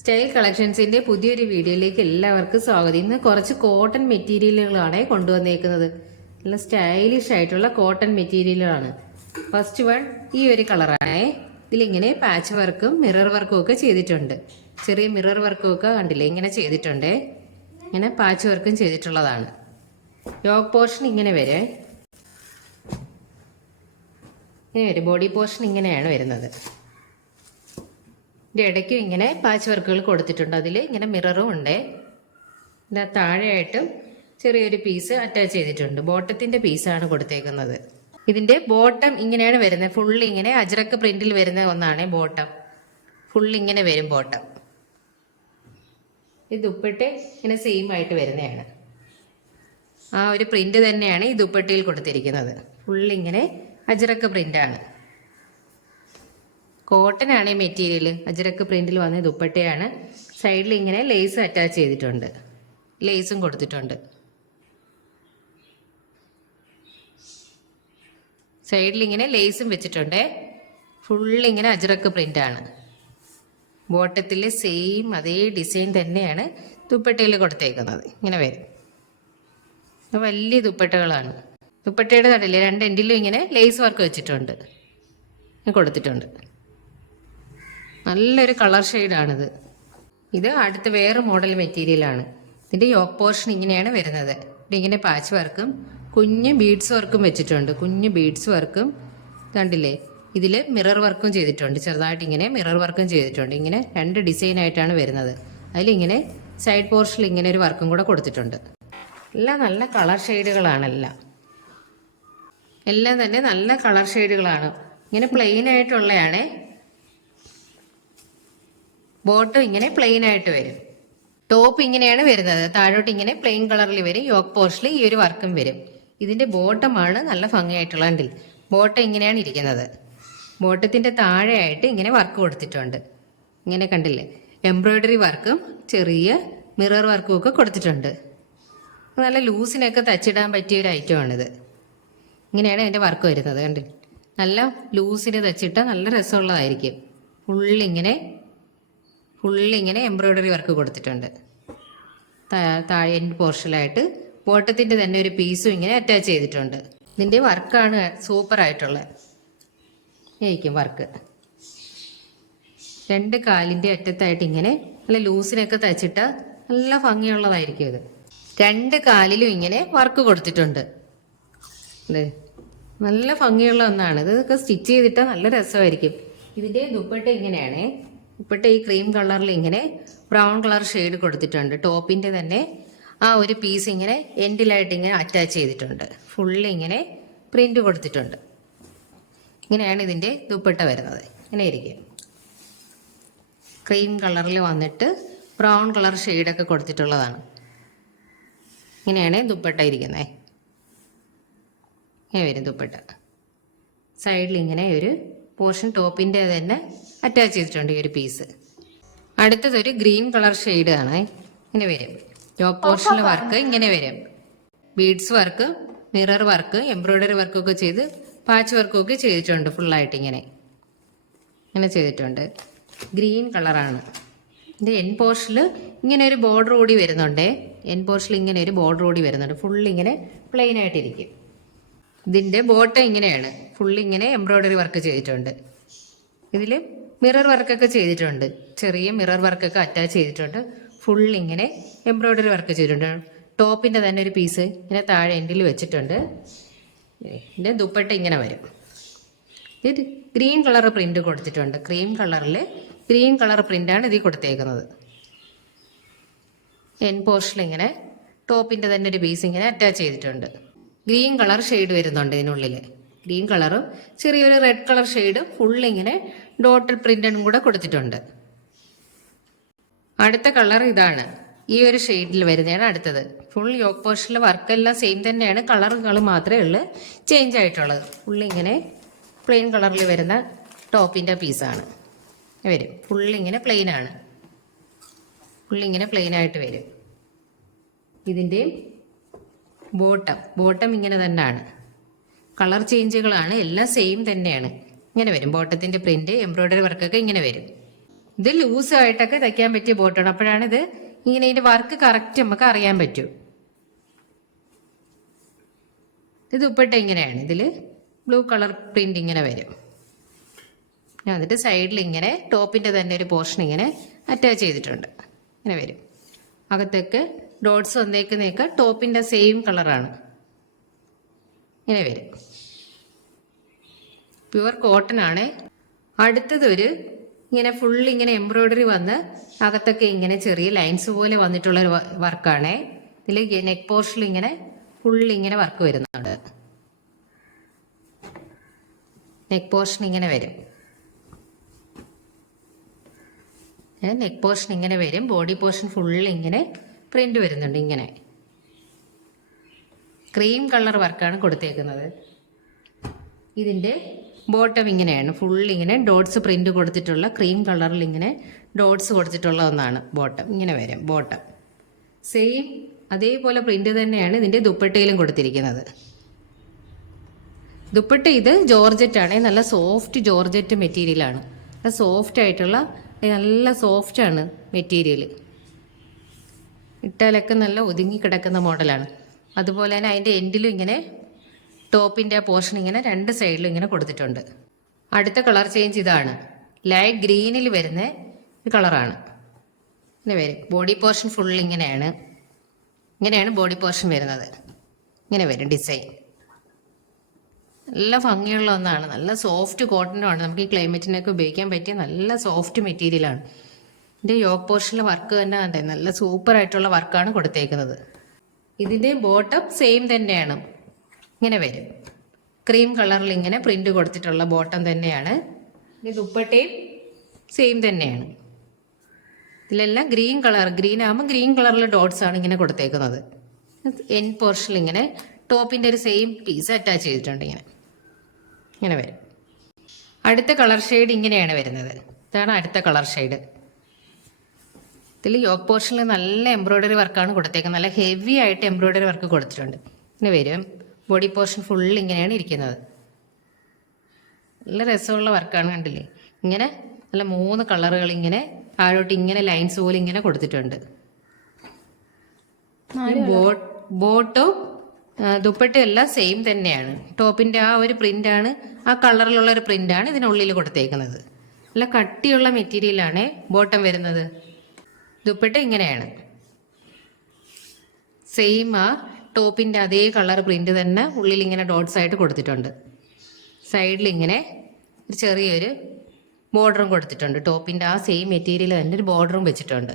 Style കളക്ഷൻസിന്റെ പുതിയൊരു വീഡിയോയിലേക്ക് എല്ലാവർക്കും സ്വാഗതം. ഇന്ന് കുറച്ച് കോട്ടൺ മെറ്റീരിയലുകളാണ് കൊണ്ടുവന്നേക്കുന്നത്. നല്ല സ്റ്റൈലിഷ് ആയിട്ടുള്ള കോട്ടൺ മെറ്റീരിയലാണ്. ഫസ്റ്റ് വൺ ഈ ഒരു കളറാണ്. ഇതിലിങ്ങനെ പാച്ച് വർക്കും മിറർ വർക്കും ഒക്കെ ചെയ്തിട്ടുണ്ട്. ചെറിയ മിറർ വർക്കും ഒക്കെ കണ്ടില്ലേ, ഇങ്ങനെ ചെയ്തിട്ടുണ്ട്. ഇങ്ങനെ പാച്ച് വർക്കും ചെയ്തിട്ടുള്ളതാണ്. യോക്ക് പോർഷൻ ഇങ്ങനെ വരും. ബോഡി പോർഷൻ ഇങ്ങനെയാണ് വരുന്നത്. ഇതിൻ്റെ ഇടയ്ക്കും ഇങ്ങനെ പാച്ച് വർക്കുകൾ കൊടുത്തിട്ടുണ്ട്. അതിൽ ഇങ്ങനെ മിററും ഉണ്ട്. ഇതിൻ്റെ താഴെയായിട്ടും ചെറിയൊരു പീസ് അറ്റാച്ച് ചെയ്തിട്ടുണ്ട്. ബോട്ടത്തിൻ്റെ പീസാണ് കൊടുത്തേക്കുന്നത്. ഇതിൻ്റെ ബോട്ടം ഇങ്ങനെയാണ് വരുന്നത്. ഫുള്ള് ഇങ്ങനെ അജ്രക്ക് പ്രിന്റിൽ വരുന്ന ഒന്നാണ് ബോട്ടം. ഫുള്ള് ഇങ്ങനെ വരും ബോട്ടം. ഈ ദുപ്പട്ട ഇങ്ങനെ സെയിം ആയിട്ട് വരുന്നതാണ്. ആ ഒരു പ്രിന്റ് തന്നെയാണ് ഈ ദുപ്പട്ടയിൽ കൊടുത്തിരിക്കുന്നത്. ഫുള്ള് ഇങ്ങനെ അജ്രക്ക് പ്രിന്റാണ്. കോട്ടൺ ആണ് ഈ മെറ്റീരിയൽ. അജ്രക്ക് പ്രിന്റിൽ വന്ന ദുപ്പട്ടയാണ്. സൈഡിൽ ഇങ്ങനെ ലേസ് അറ്റാച്ച് ചെയ്തിട്ടുണ്ട്. ലേസും കൊടുത്തിട്ടുണ്ട്. സൈഡിൽ ഇങ്ങനെ ലേസും വെച്ചിട്ടുണ്ട്. ഫുള്ള് ഇങ്ങനെ അജ്രക്ക് പ്രിന്റാണ്. ബോട്ടത്തിൽ സെയിം അതേ ഡിസൈൻ തന്നെയാണ് ദുപ്പട്ടയിൽ കൊടുത്തേക്കുന്നത്. ഇങ്ങനെ വരും. വലിയ ദുപ്പട്ടകളാണ്. ദുപ്പട്ടയുടെ തടയില് രണ്ട് എൻഡിലും ഇങ്ങനെ ലേസ് വർക്ക് വെച്ചിട്ടുണ്ട്, കൊടുത്തിട്ടുണ്ട്. നല്ലൊരു കളർ ഷെയ്ഡാണിത്. ഇത് അടുത്ത വേറെ മോഡൽ മെറ്റീരിയലാണ്. ഇതിൻ്റെ യോക്ക് പോർഷൻ ഇങ്ങനെയാണ് വരുന്നത്. ഇതിങ്ങനെ പാച്ച് വർക്കും കുഞ്ഞ് ബീഡ്സ് വർക്കും വെച്ചിട്ടുണ്ട്. കുഞ്ഞ് ബീഡ്സ് വർക്കും കണ്ടില്ലേ. ഇതിൽ മിറർ വർക്കും ചെയ്തിട്ടുണ്ട്. ചെറുതായിട്ട് ഇങ്ങനെ മിറർ വർക്കും ചെയ്തിട്ടുണ്ട്. ഇങ്ങനെ രണ്ട് ഡിസൈനായിട്ടാണ് വരുന്നത്. അതിലിങ്ങനെ സൈഡ് പോർഷനിൽ ഇങ്ങനെ ഒരു വർക്കും കൂടെ കൊടുത്തിട്ടുണ്ട്. എല്ലാം നല്ല കളർ ഷെയ്ഡുകളാണ്. എല്ലാം തന്നെ നല്ല കളർ ഷെയ്ഡുകളാണ്. ഇങ്ങനെ പ്ലെയിൻ ആയിട്ടുള്ളതാണ്. ബോട്ടം ഇങ്ങനെ പ്ലെയിൻ ആയിട്ട് വരും. ടോപ്പ് ഇങ്ങനെയാണ് വരുന്നത്. താഴോട്ട് ഇങ്ങനെ പ്ലെയിൻ കളറിൽ വരും. യോക്ക് പോർഷനിൽ ഈ ഒരു വർക്കും വരും. ഇതിന്റെ ബോട്ടമാണ് നല്ല ഭംഗിയായിട്ടുള്ള. ബോട്ടം ഇങ്ങനെയാണ് ഇരിക്കുന്നത്. ബോട്ടത്തിന്റെ താഴെയായിട്ട് ഇങ്ങനെ വർക്ക് കൊടുത്തിട്ടുണ്ട്. ഇങ്ങനെ കണ്ടില്ലേ, എംബ്രോയിഡറി വർക്കും ചെറിയ മിറർ വർക്കും ഒക്കെ കൊടുത്തിട്ടുണ്ട്. നല്ല ലൂസിനൊക്കെ തച്ചിടാൻ പറ്റിയ ഒരു ഐറ്റമാണിത്. ഇങ്ങനെയാണ് അതിൻ്റെ വർക്ക് വരുന്നത്. കണ്ടില്ലേ, നല്ല ലൂസിന് തച്ചിട്ടാൽ നല്ല രസമുള്ളതായിരിക്കും. ഫുള്ളിങ്ങനെ എംബ്രോയിഡറി വർക്ക് കൊടുത്തിട്ടുണ്ട്. താഴെ എൻഡ് പോർഷനിലായിട്ട് ബോട്ടത്തിൻ്റെ തന്നെ ഒരു പീസും ഇങ്ങനെ അറ്റാച്ച് ചെയ്തിട്ടുണ്ട്. ഇതിൻ്റെ വർക്കാണ് സൂപ്പറായിട്ടുള്ളത്. ആയിരിക്കും വർക്ക്. രണ്ട് കാലിൻ്റെ അറ്റത്തായിട്ട് ഇങ്ങനെ നല്ല ലൂസിനൊക്കെ തച്ചിട്ടാൽ നല്ല ഭംഗിയുള്ളതായിരിക്കും ഇത്. രണ്ട് കാലിലും ഇങ്ങനെ വർക്ക് കൊടുത്തിട്ടുണ്ട്. അല്ലേ, നല്ല ഭംഗിയുള്ള ഒന്നാണ്. ഇതൊക്കെ സ്റ്റിച്ച് ചെയ്തിട്ടാൽ നല്ല രസമായിരിക്കും. ഇതിൻ്റെ ദുപ്പട്ട ഇങ്ങനെയാണ്. ദുപ്പട്ട ഈ ക്രീം കളറിൽ ഇങ്ങനെ ബ്രൗൺ കളർ ഷെയ്ഡ് കൊടുത്തിട്ടുണ്ട്. ടോപ്പിൻ്റെ തന്നെ ആ ഒരു പീസ് ഇങ്ങനെ എൻഡിലായിട്ട് ഇങ്ങനെ അറ്റാച്ച് ചെയ്തിട്ടുണ്ട്. ഫുള്ള് ഇങ്ങനെ പ്രിന്റ് കൊടുത്തിട്ടുണ്ട്. ഇങ്ങനെയാണ് ഇതിൻ്റെ ദുപ്പട്ട വരുന്നത്. ഇങ്ങനെ ഇരിക്കും. ക്രീം കളറിൽ വന്നിട്ട് ബ്രൗൺ കളർ ഷെയ്ഡൊക്കെ കൊടുത്തിട്ടുള്ളതാണ്. ഇങ്ങനെയാണ് ദുപ്പട്ട ഇരിക്കുന്നത്. ഇങ്ങനെ വരും ദുപ്പട്ട. സൈഡിൽ ഇങ്ങനെ ഒരു പോർഷൻ ടോപ്പിൻ്റെ തന്നെ അറ്റാച്ച് ചെയ്തിട്ടുണ്ട് ഈ ഒരു പീസ്. അടുത്തതൊരു ഗ്രീൻ കളർ ഷെയ്ഡ് ആണ്. ഇങ്ങനെ വരും. ടോപ്പ് പോർഷനിലെ വർക്ക് ഇങ്ങനെ വരും. Beads work, mirror work, embroidery വർക്കൊക്കെ ചെയ്ത് പാച്ച് വർക്കൊക്കെ ചെയ്തിട്ടുണ്ട്. ഫുള്ളായിട്ട് ഇങ്ങനെ ചെയ്തിട്ടുണ്ട്. ഗ്രീൻ കളറാണ്. ഇതിൻ്റെ എൻ പോർഷനിൽ ഇങ്ങനെ ഒരു ബോർഡർ കൂടി വരുന്നുണ്ട്. എൻ പോർഷനിൽ ഇങ്ങനെ ഒരു ബോർഡർ കൂടി വരുന്നുണ്ട്. ഫുള്ളിങ്ങനെ പ്ലെയിൻ ആയിട്ടിരിക്കും. ഇതിൻ്റെ ബോട്ടം ഇങ്ങനെയാണ്. ഫുള്ളിങ്ങനെ എംബ്രോയിഡറി വർക്ക് ചെയ്തിട്ടുണ്ട്. ഇതിൽ മിറർ വർക്കൊക്കെ ചെയ്തിട്ടുണ്ട്. ചെറിയ മിറർ വർക്കൊക്കെ അറ്റാച്ച് ചെയ്തിട്ടുണ്ട്. ഫുള്ളിങ്ങനെ എംബ്രോയിഡറി വർക്ക് ചെയ്തിട്ടുണ്ട്. ടോപ്പിൻ്റെ തന്നെ ഒരു പീസ് ഇങ്ങനെ താഴെ എൻഡിൽ വെച്ചിട്ടുണ്ട്. ഇതിൻ്റെ ദുപ്പട്ട ഇങ്ങനെ വരും. ഇത് ഗ്രീൻ കളർ പ്രിന്റ് കൊടുത്തിട്ടുണ്ട്. ക്രീം കളറിൽ ഗ്രീൻ കളർ പ്രിന്റാണ് ഇതിൽ കൊടുത്തേക്കുന്നത്. എൻ പോർഷനിൽ ഇങ്ങനെ ടോപ്പിൻ്റെ തന്നെ ഒരു പീസ് ഇങ്ങനെ അറ്റാച്ച് ചെയ്തിട്ടുണ്ട്. ഗ്രീൻ കളർ ഷെയ്ഡ് വരുന്നുണ്ട് ഇതിനുള്ളിൽ. ഗ്രീൻ കളറും ചെറിയൊരു റെഡ് കളർ ഷെയ്ഡും ഫുള്ളിങ്ങനെ ഡോട്ടഡ് പ്രിന്റും കൂടെ കൊടുത്തിട്ടുണ്ട്. അടുത്ത കളർ ഇതാണ്. ഈ ഒരു ഷെയ്ഡിൽ വരുന്നതാണ് അടുത്തത്. ഫുൾ യോക്ക് പോർഷനിലെ വർക്കെല്ലാം സെയിം തന്നെയാണ്. കളറുകൾ മാത്രമേ ഉള്ളൂ ചേഞ്ച് ആയിട്ടുള്ളത്. ഫുള്ളിങ്ങനെ പ്ലെയിൻ കളറിൽ വരുന്ന ടോപ്പിൻ്റെ പീസാണ് വരും. ഫുള്ളിങ്ങനെ പ്ലെയിനാണ്. ഫുള്ളിങ്ങനെ പ്ലെയിനായിട്ട് വരും. ഇതിൻ്റെയും ബോട്ടം ഇങ്ങനെ തന്നെയാണ്. കളർ ചേഞ്ചുകളാണ്. എല്ലാം സെയിം തന്നെയാണ്. ഇങ്ങനെ വരും. ബോട്ടത്തിൻ്റെ പ്രിന്റ് എംബ്രോയിഡറി വർക്കൊക്കെ ഇങ്ങനെ വരും. ഇത് ലൂസായിട്ടൊക്കെ തയ്ക്കാൻ പറ്റിയ ബോട്ടാണ്. അപ്പോഴാണ് ഇത് ഇങ്ങനെ ഇതിന്റെ വർക്ക് കറക്റ്റ് നമുക്ക് അറിയാൻ പറ്റും. ഇത് ദുപ്പട്ട ഇങ്ങനെയാണ്. ഇതിൽ ബ്ലൂ കളർ പ്രിന്റ് ഇങ്ങനെ വരും. ഞാൻ എന്നിട്ട് സൈഡിൽ ഇങ്ങനെ ടോപ്പിന്റെ തന്നെ ഒരു പോർഷൻ ഇങ്ങനെ അറ്റാച്ച് ചെയ്തിട്ടുണ്ട്. ഇങ്ങനെ വരും. അകത്തേക്ക് ഡോട്ട്സ് വന്നേക്കുന്നേക്ക് ടോപ്പിന്റെ സെയിം കളറാണ്. ഇങ്ങനെ വരും. പ്യുവർ കോട്ടൺ ആണ്. അടുത്തതൊരു ഇങ്ങനെ ഫുൾ ഇങ്ങനെ എംബ്രോയിഡറി വന്ന് അകത്തൊക്കെ ഇങ്ങനെ ചെറിയ ലൈൻസ് പോലെ വന്നിട്ടുള്ള ഒരു വർക്കാണ്. ഇതിൽ നെക്ക് പോർഷനിൽ ഇങ്ങനെ ഫുൾ ഇങ്ങനെ വർക്ക് വരുന്നുണ്ട്. നെക്ക് പോർഷൻ ഇങ്ങനെ വരും. നെക്ക് പോർഷൻ ഇങ്ങനെ വരും. ബോഡി പോർഷൻ ഫുൾ ഇങ്ങനെ പ്രിന്റ് വരുന്നുണ്ട്. ഇങ്ങനെ ക്രീം കളർ വർക്കാണ് കൊടുത്തേക്കുന്നത്. ഇതിന്റെ ബോട്ടം ഇങ്ങനെയാണ്. ഫുൾ ഇങ്ങനെ ഡോട്ട്സ് പ്രിന്റ് കൊടുത്തിട്ടുള്ള ക്രീം കളറിൽ ഇങ്ങനെ ഡോട്ട്സ് കൊടുത്തിട്ടുള്ള ഒന്നാണ് ബോട്ടം. ഇങ്ങനെ വരും ബോട്ടം. സെയിം അതേപോലെ പ്രിന്റ് തന്നെയാണ് ഇതിന്റെ ദുപ്പട്ടയിലും കൊടുത്തിരിക്കുന്നത്. ദുപ്പട്ട ഇത് ജോർജറ്റ് ആണ്. നല്ല സോഫ്റ്റ് ജോർജറ്റ് മെറ്റീരിയലാണ്. നല്ല സോഫ്റ്റ് ആയിട്ടുള്ള നല്ല സോഫ്റ്റ് ആണ് മെറ്റീരിയൽ. ഇട്ടാലൊക്കെ നല്ല ഒതുങ്ങി കിടക്കുന്ന മോഡലാണ്. അതുപോലെ തന്നെ അതിൻ്റെ എൻഡിലും ഇങ്ങനെ ടോപ്പിൻ്റെ ആ പോർഷൻ ഇങ്ങനെ രണ്ട് സൈഡിലും ഇങ്ങനെ കൊടുത്തിട്ടുണ്ട്. അടുത്ത കളർ ചേഞ്ച് ഇതാണ്. ലൈറ്റ് ഗ്രീനിൽ വരുന്ന ഒരു കളറാണ്. ഇങ്ങനെ വരും. ബോഡി പോർഷൻ ഫുൾ ഇങ്ങനെയാണ്. ഇങ്ങനെയാണ് ബോഡി പോർഷൻ വരുന്നത്. ഇങ്ങനെ വരും ഡിസൈൻ. നല്ല ഭംഗിയുള്ള ഒന്നാണ്. നല്ല സോഫ്റ്റ് കോട്ടനുമാണ്. നമുക്ക് ഈ ക്ലൈമറ്റിനൊക്കെ ഉപയോഗിക്കാൻ പറ്റിയ നല്ല സോഫ്റ്റ് മെറ്റീരിയലാണ്. ഇതിൻ്റെ യോക്ക് പോർഷനിലെ വർക്ക് തന്നെ കണ്ടേ നല്ല സൂപ്പർ ആയിട്ടുള്ള വർക്കാണ് കൊടുത്തേക്കുന്നത്. ഇതിൻ്റെ ബോട്ടം സെയിം തന്നെയാണ്. ഇങ്ങനെ വരും. ക്രീം കളറിൽ ഇങ്ങനെ പ്രിന്റ് കൊടുത്തിട്ടുള്ള ബോട്ടം തന്നെയാണ്. ഇത് ദുപ്പട്ടയും സെയിം തന്നെയാണ്. ഇതിലെല്ലാം ഗ്രീൻ കളർ. ഗ്രീൻ ആകുമ്പോൾ ഗ്രീൻ കളറിലെ ഡോട്ട്സ് ആണ് ഇങ്ങനെ കൊടുത്തേക്കുന്നത്. എൻ പോർഷനിൽ ഇങ്ങനെ ടോപ്പിൻ്റെ ഒരു സെയിം പീസ് അറ്റാച്ച് ചെയ്തിട്ടുണ്ട്. ഇങ്ങനെ വരും. അടുത്ത കളർ ഷെയ്ഡ് ഇങ്ങനെയാണ് വരുന്നത്. ഇതാണ് അടുത്ത കളർ ഷെയ്ഡ്. ഇതിൽ യോക്ക് പോർഷനിൽ നല്ല എംബ്രോയിഡറി വർക്കാണ് കൊടുത്തേക്കുന്നത്. നല്ല ഹെവി ആയിട്ട് എംബ്രോയിഡറി വർക്ക് കൊടുത്തിട്ടുണ്ട്. ഇങ്ങനെ വരും. ബോഡി പോർഷൻ ഫുൾ ഇങ്ങനെയാണ് ഇരിക്കുന്നത്. നല്ല രസമുള്ള വർക്കാണ്. കണ്ടില്ലേ? ഇങ്ങനെ നല്ല 3 കളറുകൾ ഇങ്ങനെ താഴോട്ട് ഇങ്ങനെ ലൈൻസ് പോലെ ഇങ്ങനെ കൊടുത്തിട്ടുണ്ട്. ബോട്ടും ദുപ്പട്ടയും എല്ലാം സെയിം തന്നെയാണ്. ടോപ്പിന്റെ ആ ഒരു പ്രിന്റാണ്, ആ കളറിലുള്ള ഒരു പ്രിന്റാണ് ഇതിനുള്ളിൽ കൊടുത്തേക്കുന്നത്. നല്ല കട്ടിയുള്ള മെറ്റീരിയലാണ് ബോട്ടം വരുന്നത്. ദുപ്പട്ട ഇങ്ങനെയാണ്. സെയിം ആ ടോപ്പിന്റെ അതേ കളർ പ്രിന്റ് തന്നെ ഉള്ളിൽ ഇങ്ങനെ ഡോട്ട്സ് ആയിട്ട് കൊടുത്തിട്ടുണ്ട്. സൈഡിൽ ഇങ്ങനെ ഒരു ചെറിയൊരു ബോർഡറും കൊടുത്തിട്ടുണ്ട്. ടോപ്പിന്റെ ആ സെയിം മെറ്റീരിയൽ തന്നെ ഒരു ബോർഡറും വെച്ചിട്ടുണ്ട്.